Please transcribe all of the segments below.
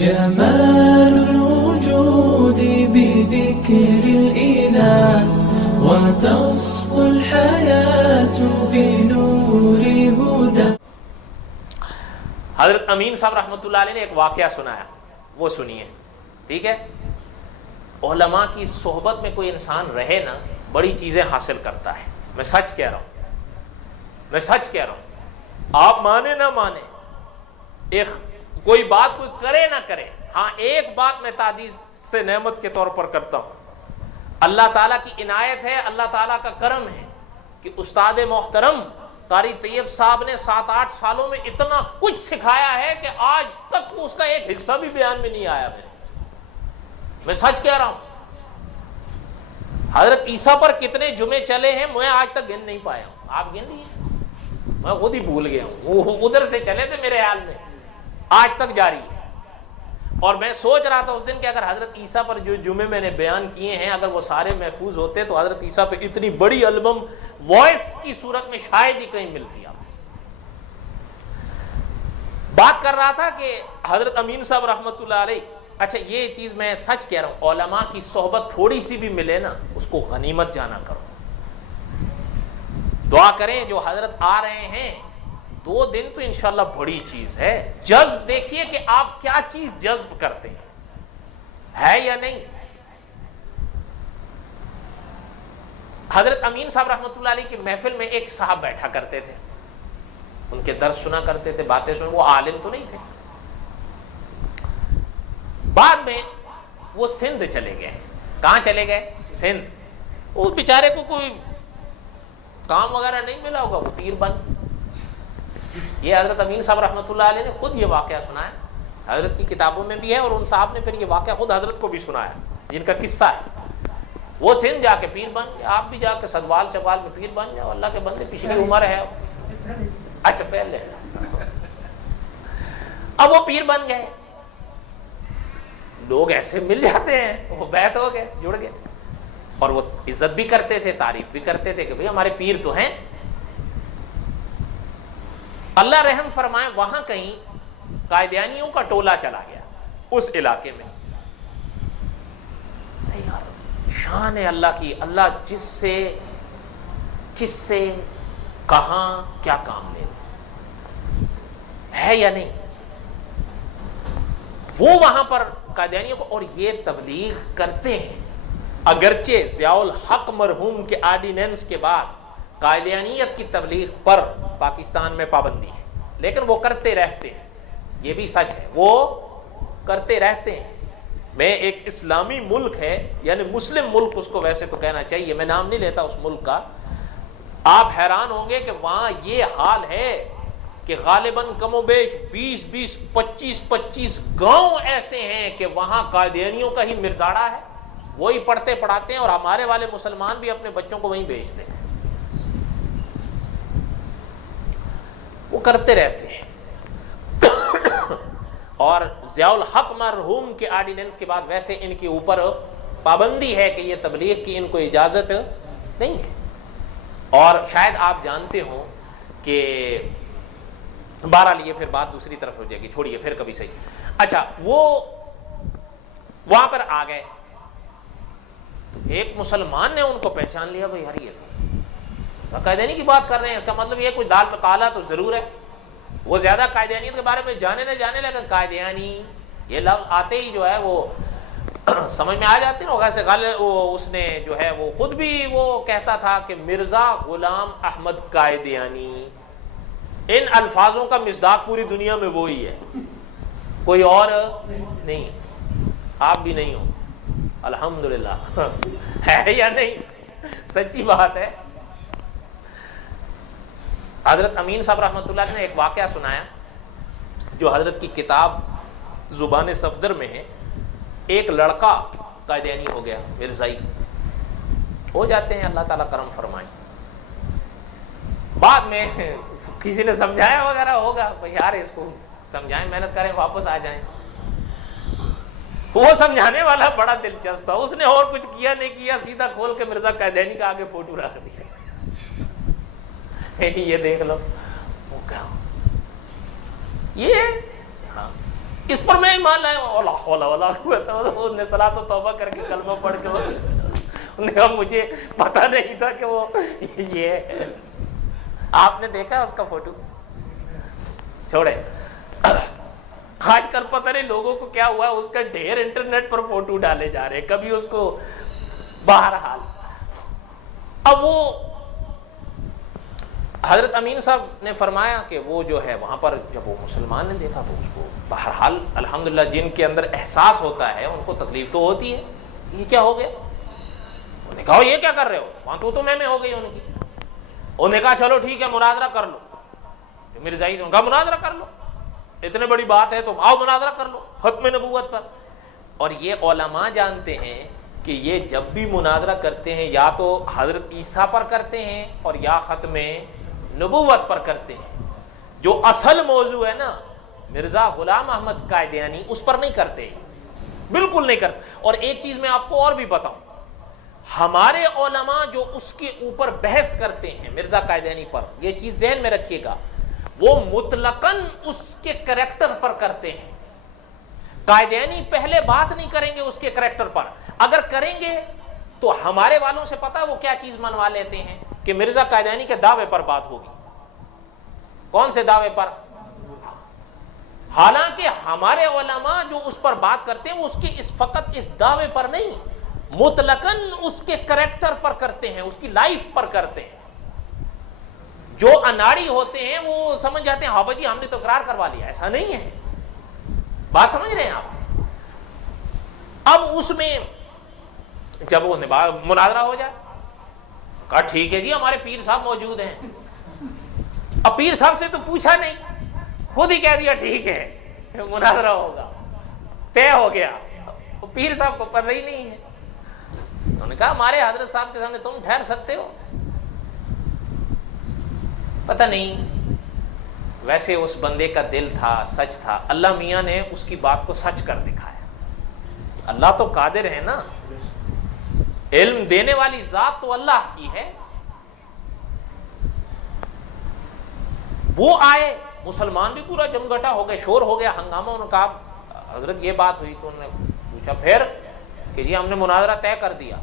جمال الوجود بذكر الإله وتصفو الحياة بنور هدى. حضرت امین صاحب رحمۃ اللہ علیہ نے ایک واقعہ سنایا، وہ سنیے، ٹھیک ہے؟ علماء کی صحبت میں کوئی انسان رہے نا، بڑی چیزیں حاصل کرتا ہے. میں سچ کہہ رہا ہوں، آپ مانے نہ مانے، ایک کوئی بات کوئی کرے نہ کرے، ہاں ایک بات میں تعدیث سے نعمت کے طور پر کرتا ہوں، اللہ تعالیٰ کی عنایت ہے، اللہ تعالیٰ کا کرم ہے کہ استاد محترم قاری طیب صاحب نے 7-8 سالوں میں اتنا کچھ سکھایا ہے کہ آج تک اس کا ایک حصہ بھی بیان میں نہیں آیا. میں سچ کہہ رہا ہوں. حضرت عیسیٰ پر کتنے جمعے چلے ہیں میں آج تک گن نہیں پایا ہوں. آپ گن لیے؟ میں خود ہی بھول گیا ہوں. وہ ادھر سے چلے تھے میرے خیال میں، آج تک جاری ہے. اور میں سوچ رہا تھا اس دن کہ اگر حضرت عیسیٰ پر جو جمعے میں نے بیان کیے ہیں اگر وہ سارے محفوظ ہوتے تو حضرت عیسیٰ پہ اتنی بڑی البم وائس کی صورت میں شاید ہی کہیں ملتی. آپ بات کر رہا تھا کہ حضرت امین صاحب رحمۃ اللہ علیہ، اچھا یہ چیز میں سچ کہہ رہا ہوں، علماء کی صحبت تھوڑی سی بھی ملے نا اس کو غنیمت جانا کرو. دعا کریں جو حضرت آ رہے ہیں 2 دن تو انشاءاللہ بڑی چیز ہے. جذب دیکھیے کہ آپ کیا چیز جذب کرتے ہیں، ہے یا نہیں. حضرت امین صاحب رحمۃ اللہ علیہ کی محفل میں ایک صاحب بیٹھا کرتے تھے، ان کے درس سنا کرتے تھے، باتیں سن. وہ عالم تو نہیں تھے. بعد میں وہ سندھ چلے گئے. کہاں چلے گئے؟ سندھ. وہ بیچارے کو کوئی کام وغیرہ نہیں ملا ہوگا، وہ پیر بن. یہ حضرت امین صاحب رحمۃ اللہ علیہ نے خود یہ واقعہ سنایا، حضرت کی کتابوں میں بھی ہے، اور ان صاحب نے پھر یہ واقعہ خود حضرت کو بھی سنایا، جن کا قصہ ہے. وہ سندھ جا کے پیر بن گئے. آپ بھی جا کے سدوال چوال میں پیر بن جاؤ، اللہ کے بندے، پچھلی عمر ہے. اچھا پہلے اب وہ پیر بن گئے. لوگ ایسے مل جاتے ہیں، وہ بیعت ہو گئے، جڑ گئے، اور وہ عزت بھی کرتے تھے، تعریف بھی کرتے تھے کہ بھئی ہمارے پیر تو ہیں. اللہ رحم فرمائے وہاں کہیں قادیانیوں کا ٹولہ چلا گیا اس علاقے میں. نہیں یار، شان ہے اللہ کی، اللہ جس سے کس سے کہاں کیا کام لے ہے یا نہیں. وہ وہاں پر قادیانیوں کو، اور یہ تبلیغ کرتے ہیں، اگرچہ ضیاء الحق مرحوم کے آرڈیننس کے بعد قادیانیت کی تبلیغ پر پاکستان میں پابندی ہے، لیکن وہ کرتے رہتے ہیں. یہ بھی سچ ہے، وہ کرتے رہتے ہیں. میں ایک اسلامی ملک ہے، یعنی مسلم ملک اس کو ویسے تو کہنا چاہیے، میں نام نہیں لیتا اس ملک کا. آپ حیران ہوں گے کہ وہاں یہ حال ہے کہ غالباً کم و بیش 20-20 25-25 گاؤں ایسے ہیں کہ وہاں قادیانیوں کا ہی مرزاڑا ہے. وہی پڑھتے پڑھاتے ہیں، اور ہمارے والے مسلمان بھی اپنے بچوں کو وہیں بھیجتے ہیں. وہ کرتے رہتے ہیں. اور ضیاء الحق مرحوم کے آرڈیننس کے بعد ویسے ان کے اوپر پابندی ہے کہ یہ تبلیغ کی ان کو اجازت نہیں ہے. اور شاید آپ جانتے ہوں کہ بہرحال یہ پھر بات دوسری طرف ہو جائے گی، چھوڑیے پھر کبھی صحیح. اچھا وہ وہاں پر آ گئے، ایک مسلمان نے ان کو پہچان لیا، بھائی یار یہ قادیانی کی بات کر رہے ہیں، اس کا مطلب یہ کوئی دال پہ کالا تو ضرور ہے. وہ زیادہ قادیانیت کے بارے میں جانے نہ جانے لیکن قادیانی یہ لفظ آتے ہی جو ہے وہ سمجھ میں آ جاتے ہیں. ویسے اس نے جو ہے وہ خود بھی وہ کہتا تھا کہ مرزا غلام احمد قادیانی. ان الفاظوں کا مصداق پوری دنیا میں وہی ہے، کوئی اور نہیں. آپ بھی نہیں ہو الحمدللہ. ہے یا نہیں؟ سچی بات ہے. حضرت امین صاحب رحمۃ اللہ علیہ نے ایک واقعہ سنایا جو حضرت کی کتاب زبان صفدر میں ہے. ایک لڑکا قادیانی ہو گیا، مرزائی ہو جاتے ہیں، اللہ تعالیٰ کرم فرمائے. بعد میں کسی نے سمجھایا وغیرہ ہوگا، بھائی یار اس کو سمجھائیں، محنت کریں، واپس آ جائیں. وہ سمجھانے والا بڑا دلچسپ تھا، اس نے اور کچھ کیا نہیں کیا، سیدھا کھول کے مرزا قادیانی کا آگے فوٹو رکھ دیا. یہ دیکھ لو وہ کیا یہ. ہاں اس پر میں ایمان لایا ہوں، لا حول ولا قوت، انہوں نے صلاۃ و توبہ کر کے کلمہ پڑھ کے انہوں نے کہا مجھے پتہ نہیں تھا کہ وہ یہ ہے۔ آپ نے دیکھا اس کا فوٹو؟ چھوڑے، آج کل پتہ نہیں لوگوں کو کیا ہوا، اس کا ڈھیر انٹرنیٹ پر فوٹو ڈالے جا رہے، کبھی اس کو، بہرحال اب وہ حضرت امین صاحب نے فرمایا کہ وہ جو ہے وہاں پر جب وہ مسلمان نے دیکھا تو اس کو، بہرحال الحمدللہ جن کے اندر احساس ہوتا ہے ان کو تکلیف تو ہوتی ہے، یہ کیا ہو گیا؟ انہوں نے کہا یہ کیا کر رہے ہو؟ وہاں تو میں ہو گئی ان کی۔ انہوں نے کہا چلو ٹھیک ہے مناظرہ کر لو، مرزائی نے کہا مناظرہ کر لو، اتنے بڑی بات ہے تو آؤ مناظرہ کر لو ختم نبوت پر۔ اور یہ علماء جانتے ہیں کہ یہ جب بھی مناظرہ کرتے ہیں یا تو حضرت عیسیٰ پر کرتے ہیں اور یا ختم نبوت پر کرتے ہیں، جو اصل موضوع ہے نا مرزا غلام احمد قادیانی، اس پر نہیں کرتے، بالکل نہیں کرتے۔ اور ایک چیز میں آپ کو اور بھی بتاؤں، ہمارے علماء جو اس کے اوپر بحث کرتے ہیں مرزا قادیانی پر، یہ چیز ذہن میں رکھیے گا، وہ مطلقاً اس کے کریکٹر پر کرتے ہیں۔ قادیانی پہلے بات نہیں کریں گے اس کے کریکٹر پر، اگر کریں گے تو ہمارے والوں سے پتا وہ کیا چیز منوا لیتے ہیں کہ مرزا قادیانی کے دعوے پر بات ہوگی۔ کون سے دعوے پر؟ حالانکہ ہمارے علماء جو اس پر بات کرتے ہیں وہ اس کے فقط اس دعوے پر نہیں، مطلقاً اس کے کریکٹر پر کرتے ہیں، اس کی لائف پر کرتے ہیں۔ جو اناڑی ہوتے ہیں وہ سمجھ جاتے ہیں ہاں بھائی ہم نے تو اقرار کروا لیا، ایسا نہیں ہے، بات سمجھ رہے ہیں آپ؟ اب اس میں جب وہ مناظرہ ہو جائے، کہا ٹھیک ہے جی ہمارے پیر صاحب موجود ہیں۔ اب پیر صاحب سے تو پوچھا نہیں، خود ہی کہہ دیا ٹھیک ہے مناظرہ ہوگا، طے ہو گیا۔ پیر صاحب کو پتہ ہی نہیں ہے، انہوں نے کہا ہمارے حضرت صاحب کے سامنے تم ٹھہر سکتے ہو؟ پتہ نہیں، ویسے اس بندے کا دل تھا، سچ تھا، اللہ میاں نے اس کی بات کو سچ کر دکھایا۔ اللہ تو قادر ہے نا، علم دینے والی ذات تو اللہ کی ہے۔ وہ آئے، مسلمان بھی پورا جمگٹا ہو گئے، شور ہو گیا، ہنگامہ۔ انہوں نے کہا حضرت یہ بات ہوئی، تو انہوں نے پوچھا پھر، کہ جی ہم نے مناظرہ طے کر دیا۔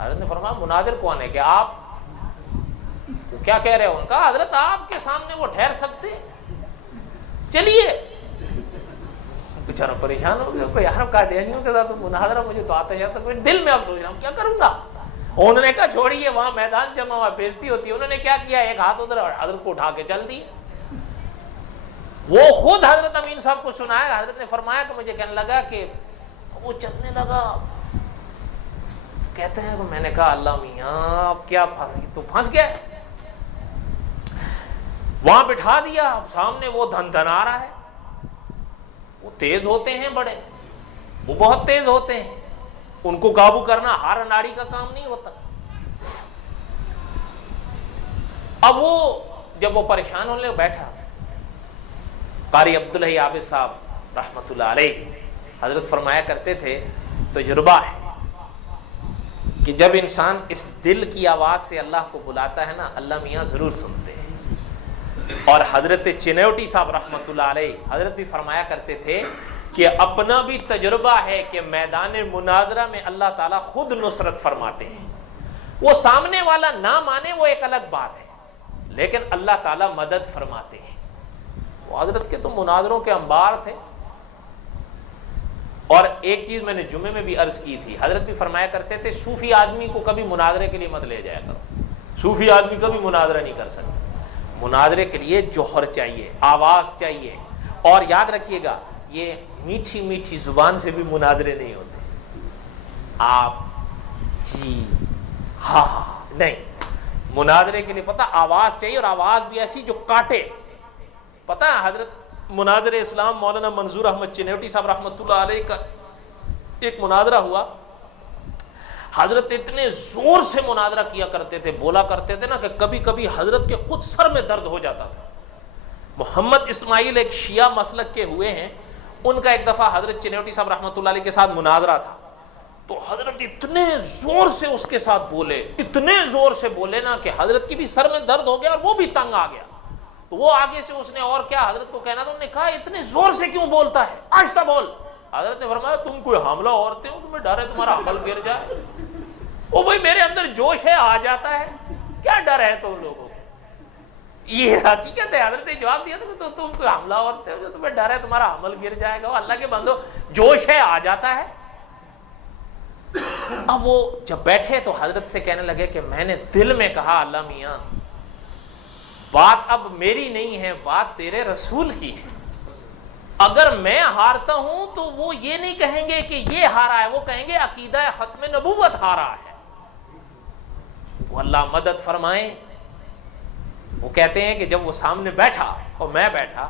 حضرت نے فرمایا مناظر کون ہے؟ کہ آپ؟ وہ کیا کہہ رہے ہو؟ ان کا حضرت آپ کے سامنے وہ ٹھہر سکتے، چلیے۔ بیچارہ پریشان ہو گیا، کوئی یار قادیانیوں کے ساتھ مناظرہ، مجھے تو آتا جاتا، کوئی دل میں اب سوچ رہا ہوں کیا کروں گا۔ انہوں نے کہا چھوڑیے، وہاں میدان جمع ہوا، بےزتی ہوتی ہے۔ انہوں نے کیا کیا، ایک ہاتھ ادھر، حضرت کو اٹھا کے چل دیے۔ وہ خود حضرت امین صاحب کو سنایا، حضرت نے فرمایا کہ مجھے کہنے لگا کہ وہ چلنے لگا، کہتے ہیں میں نے کہا اللہ میاں اب کیا تو پھنس گیا۔ وہاں بٹھا دیا، اب سامنے وہ دھن دھن آ رہا ہے۔ وہ تیز ہوتے ہیں بڑے، وہ بہت تیز ہوتے ہیں، ان کو قابو کرنا ہر اناڑی کا کام نہیں ہوتا۔ اب وہ جب وہ پریشان ہونے بیٹھا، قاری عبداللہ عابد صاحب رحمۃ اللہ علیہ حضرت فرمایا کرتے تھے، تجربہ ہے کہ جب انسان اس دل کی آواز سے اللہ کو بلاتا ہے نا، اللہ میاں ضرور سنتے ہیں۔ اور حضرت چنیوٹی صاحب رحمۃ اللہ علیہ حضرت بھی فرمایا کرتے تھے کہ اپنا بھی تجربہ ہے کہ میدان مناظرہ میں اللہ تعالیٰ خود نصرت فرماتے ہیں۔ وہ سامنے والا نہ مانے وہ ایک الگ بات ہے، لیکن اللہ تعالیٰ مدد فرماتے ہیں۔ وہ حضرت کے تو مناظروں کے انبار تھے۔ اور ایک چیز میں نے جمعے میں بھی عرض کی تھی، حضرت بھی فرمایا کرتے تھے صوفی آدمی کو کبھی مناظرے کے لیے مت لے جایا کرو، صوفی آدمی کبھی مناظرہ نہیں کر سکتا۔ مناظرے کے لیے جوہر چاہیے، آواز چاہیے، اور یاد رکھیے گا یہ میٹھی میٹھی زبان سے بھی مناظرے نہیں ہوتے، آپ جی ہاں ہاں نہیں، مناظرے کے لیے پتہ آواز چاہیے، اور آواز بھی ایسی جو کاٹے۔ پتہ ہے حضرت مناظر اسلام مولانا منظور احمد چنیوٹی صاحب رحمۃ اللہ علیہ کا ایک مناظرہ ہوا، حضرت اتنے زور سے مناظرہ کیا کرتے تھے، بولا کرتے تھے نا کہ کبھی کبھی حضرت کے خود سر میں درد ہو جاتا تھا۔ محمد اسماعیل ایک شیعہ مسلک کے ہوئے ہیں، ان کا ایک دفعہ حضرت چنیوٹی صاحب رحمۃ اللہ علیہ کے ساتھ مناظرہ تھا، تو حضرت اتنے زور سے اس کے ساتھ بولے، اتنے زور سے بولے نا کہ حضرت کی بھی سر میں درد ہو گیا اور وہ بھی تنگ آ گیا۔ تو وہ آگے سے اس نے اور کیا حضرت کو کہنا تھا، انہوں نے کہا اتنے زور سے کیوں بولتا ہے، آہستہ بول۔ حضرت نے فرمایا تم کوئی حاملہ عورتیں ہو، تمہیں ڈر ہے تمہارا عمل گر جائے؟ وہ بھائی میرے اندر جوش ہے، آ جاتا ہے، کیا ڈر ہے تم لوگوں کو؟ یہ حقیقت ہے۔ حضرت نے جواب دیا تو تم کوئی حاملہ عورتیں ہو جو تمہیں ڈر ہے تمہارا عمل گر جائے گا؟ اللہ کے بندو، جوش ہے، آ جاتا ہے۔ اب وہ جب بیٹھے تو حضرت سے کہنے لگے کہ میں نے دل میں کہا اللہ میاں بات اب میری نہیں ہے، بات تیرے رسول کی ہے، اگر میں ہارتا ہوں تو وہ یہ نہیں کہیں گے کہ یہ ہارا ہے، وہ کہیں گے عقیدہ ختم نبوت ہارا ہے۔ وہ اللہ مدد فرمائے۔ وہ کہتے ہیں کہ جب وہ سامنے بیٹھا اور میں بیٹھا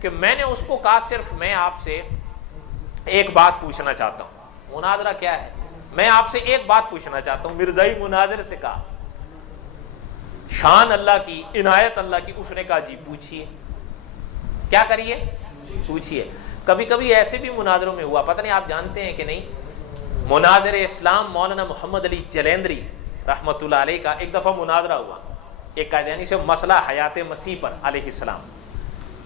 کہ میں نے اس کو کہا صرف میں آپ سے ایک بات پوچھنا چاہتا ہوں۔ مناظرہ کیا ہے؟ میں آپ سے ایک بات پوچھنا چاہتا ہوں۔ مرزائی مناظر سے کہا شان اللہ کی، عنایت اللہ کی، اس نے کہا جی پوچھئے۔ کیا کریے؟ پوچھئے۔ کبھی کبھی ایسے بھی مناظروں میں ہوا، پتہ نہیں آپ جانتے ہیں کہ نہیں، مناظر اسلام مولانا محمد علی جلیندری رحمت اللہ علیہ کا ایک دفعہ مناظرہ ہوا ایک قادیانی سے، مسئلہ حیات مسیح پر علیہ السلام۔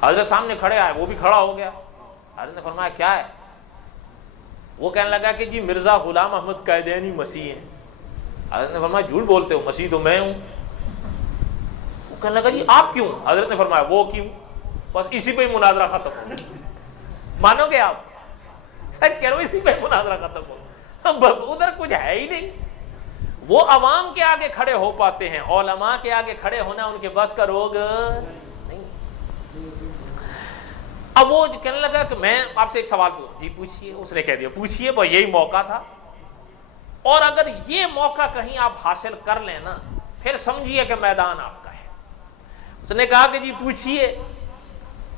حضرت سامنے کھڑے آئے، وہ بھی کھڑا ہو گیا۔ حضرت نے فرمایا کیا ہے؟ وہ کہنے لگا کہ جی مرزا غلام احمد قادیانی مسیح ہیں۔ حضرت نے فرمایا جھوٹ بولتے ہو، مسیح تو میں ہوں۔ وہ کہنے لگا جی آپ کیوں؟ حضرت نے فرمایا وہ کیوں؟ بس اسی پہ ہی مناظرہ ختم ہو گیا۔ مانو گے آپ؟ سچ کہہ رہا ہوں، اسی پہ مناظرہ ختم ہو، ادھر کچھ ہے ہی نہیں۔ وہ عوام کے آگے کھڑے ہو پاتے ہیں، علماء کے آگے کھڑے ہونا ان کے بس کا روگ نہیں۔ اب وہ کہنے لگا کہ میں آپ سے ایک سوال پوچھوں۔ جی پوچھئے۔ اس نے کہہ دیا پوچھئے، وہ یہی موقع تھا، اور اگر یہ موقع کہیں آپ حاصل کر لیں نا پھر سمجھیے کہ میدان آپ کا ہے۔ اس نے کہا کہ جی پوچھئے۔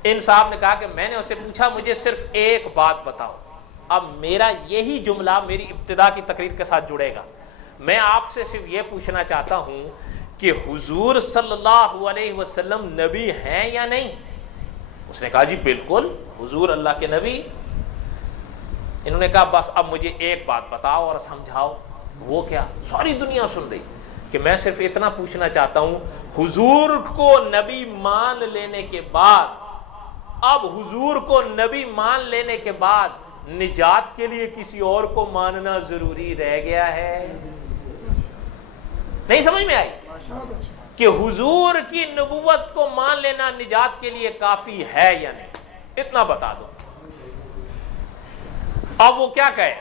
ان صاحب نے کہا کہ میں نے اس سے پوچھا مجھے صرف ایک بات بتاؤ۔ اب میرا یہی جملہ میری ابتدا کی تقریر کے ساتھ جڑے گا۔ میں آپ سے صرف یہ پوچھنا چاہتا ہوں کہ حضور صلی اللہ علیہ وسلم نبی ہیں یا نہیں؟ اس نے کہا جی بالکل، حضور اللہ کے نبی۔ انہوں نے کہا بس اب مجھے ایک بات بتاؤ اور سمجھاؤ۔ وہ کیا؟ ساری دنیا سن رہی کہ میں صرف اتنا پوچھنا چاہتا ہوں، حضور کو نبی مان لینے کے بعد، اب حضور کو نبی مان لینے کے بعد نجات کے لیے کسی اور کو ماننا ضروری رہ گیا ہے؟ نہیں سمجھ میں آئی کہ حضور کی نبوت کو مان لینا نجات کے لیے کافی ہے یا نہیں؟ اتنا بتا دو۔ اب وہ کیا کہے؟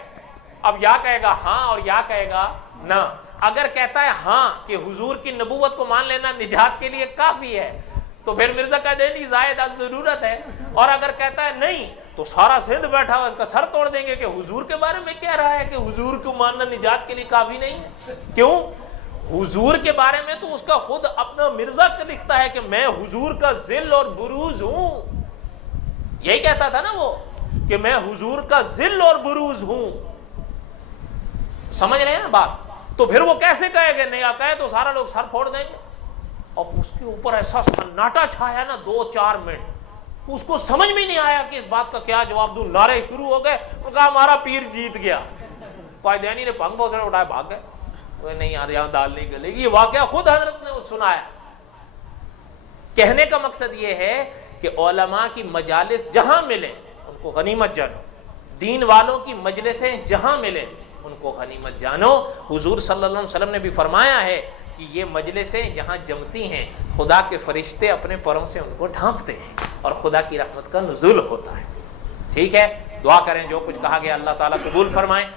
اب یا کہے گا ہاں اور یا کہے گا نہ۔ اگر کہتا ہے ہاں کہ حضور کی نبوت کو مان لینا نجات کے لیے کافی ہے تو پھر مرزا قادیانی زائد از ضرورت ہے، اور اگر کہتا ہے نہیں تو سارا سندھ بیٹھا ہوا اس کا سر توڑ دیں گے کہ حضور کے بارے میں کہہ رہا ہے کہ حضور کو ماننا نجات کے لیے کافی نہیں ہے۔ کیوں؟ حضور کے بارے میں تو اس کا خود اپنا مرزا لکھتا ہے کہ میں حضور کا ذل اور بروز ہوں۔ یہی کہتا تھا نا وہ کہ میں حضور کا ذل اور بروز ہوں۔ سمجھ رہے ہیں نا بات؟ تو پھر وہ کیسے کہے گا؟ نہیں کہے تو سارا لوگ سر پھوڑ دیں گے۔ اور اس کے اوپر ایسا سناٹا چھایا نا 2-4 منٹ، اس کو سمجھ میں نہیں آیا کہ اس بات کا کیا جواب دوں۔ نعرے شروع ہو گئے، انہوں نے کہا ہمارا پیر جیت گیا۔ قائدینی نے پنگ بہت اٹھائے، بھاگ گئے۔ نہیں یار یہاں دال نہیں گلے گی۔ یہ واقعہ خود حضرت نے سنایا۔ کہنے کا مقصد یہ ہے کہ علماء کی مجالس جہاں ملیں ان کو غنیمت جانو، دین والوں کی مجلسیں جہاں ملیں ان کو غنیمت جانو۔ حضور صلی اللہ علیہ وسلم نے بھی فرمایا ہے کہ یہ مجلسیں جہاں جمتی ہیں خدا کے فرشتے اپنے پروں سے ان کو ڈھانپتے ہیں اور خدا کی رحمت کا نزول ہوتا ہے۔ ٹھیک ہے، دعا کریں جو کچھ کہا گیا اللہ تعالیٰ قبول فرمائیں۔